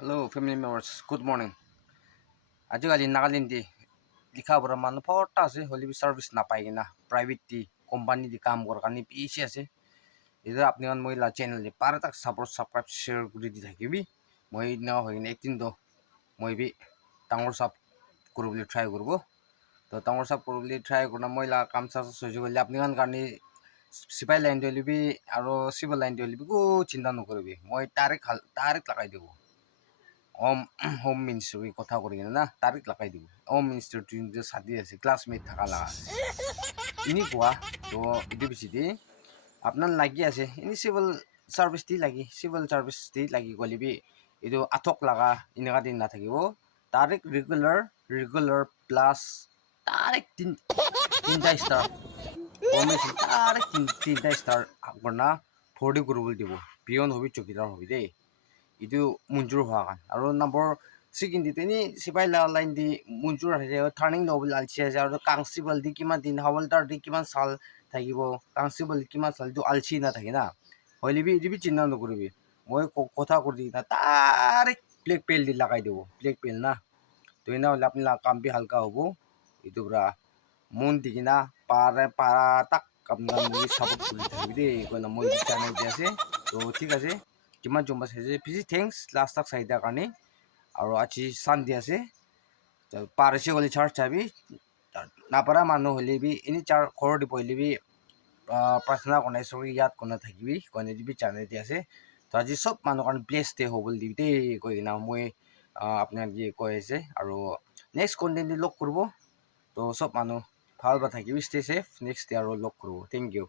Hello, family members. Good morning. Ajikali Nagaland di likha bora manu phota ase holi bi service na pai na private di company di kam kor kani piche ase. Ida apni kan moi la channel di para tak support subscribe share kuri di thakibi. Moi na hoin ektin do moi bi tangor sap kurubli try kurbo. To tangor sap kurubli try kurna moi la kam sa sojo goli apni kan kani sipai line doli bi aro civil line doli bi ko chinta no kurbi. Moi tarik lagai debo. Home minister কথা কৰি কিনে না তাৰিখ লগাই দিব home minister যোনটো ছাতি আছে ক্লাছমেট থকা লগা আছে এনেকুৱা তো এইটো বেছি দি আপোনাৰ লাগি আছে এনে চিভিল চাৰ্ভিচ দি লাগি চিভিল চাৰ্ভিচ দি লাগি গ'লে বি এইটো আঠক লগা এনেকুৱা দিন নাথাকিব তাৰিখ ৰেগুলাৰ প্লাছ তাৰিখ তিনিটা ষ্টাৰ কমিশ্যন তাৰিখ তিনিটা ষ্টাৰ আপোনাৰ ভৰ্তি কৰিবলৈ দিব পিয়ন হবি চকীদাৰ হবি দেই itu muncul hakan aro number second di ini sipai la line di muncul aja turning level alchi aja aro constable di kiman din hawaldar di kiman sal thakibo constable kiman sal du alchi na thakina hoili bi dibi chinna no kurbi moi kotha kurdi na tarik black pel di lagai debo black pel na to ina hole apni la kam bi halka hobo itu bra mon digina para tak apni moi support kuri thakbi de koina moi channel di ase to thik ase কিমান জম্বা চাইছে পিছি thanks last তাক চাই দিয়াৰ কাৰণে আৰু আজি Sunday আছে পাৰিছে গ'লে চাৰ্চ চাবি নাপাৰা মানুহ হ'লে বি এনে চাৰ ঘৰ দিব হ'লে বি প্ৰাৰ্থনা কৰাই চৰি ইয়াত কোনে থাকিবি কোনে দিবি জানে দি আছে তো আজি চব মানুহ কাৰণে ব্লেছ ডে হ'বলৈ দিবি দেই কৈ কিনা মই আপোনাক দিয়ে কৈ আছে আৰু নেক্সট কণ্টেণ্ট দি লগ কৰিব তো চব মানুহ ভাল বা থাকিবি ষ্টে চেফ নেক্সট ডে আৰু লগ কৰিব থেংক ইউ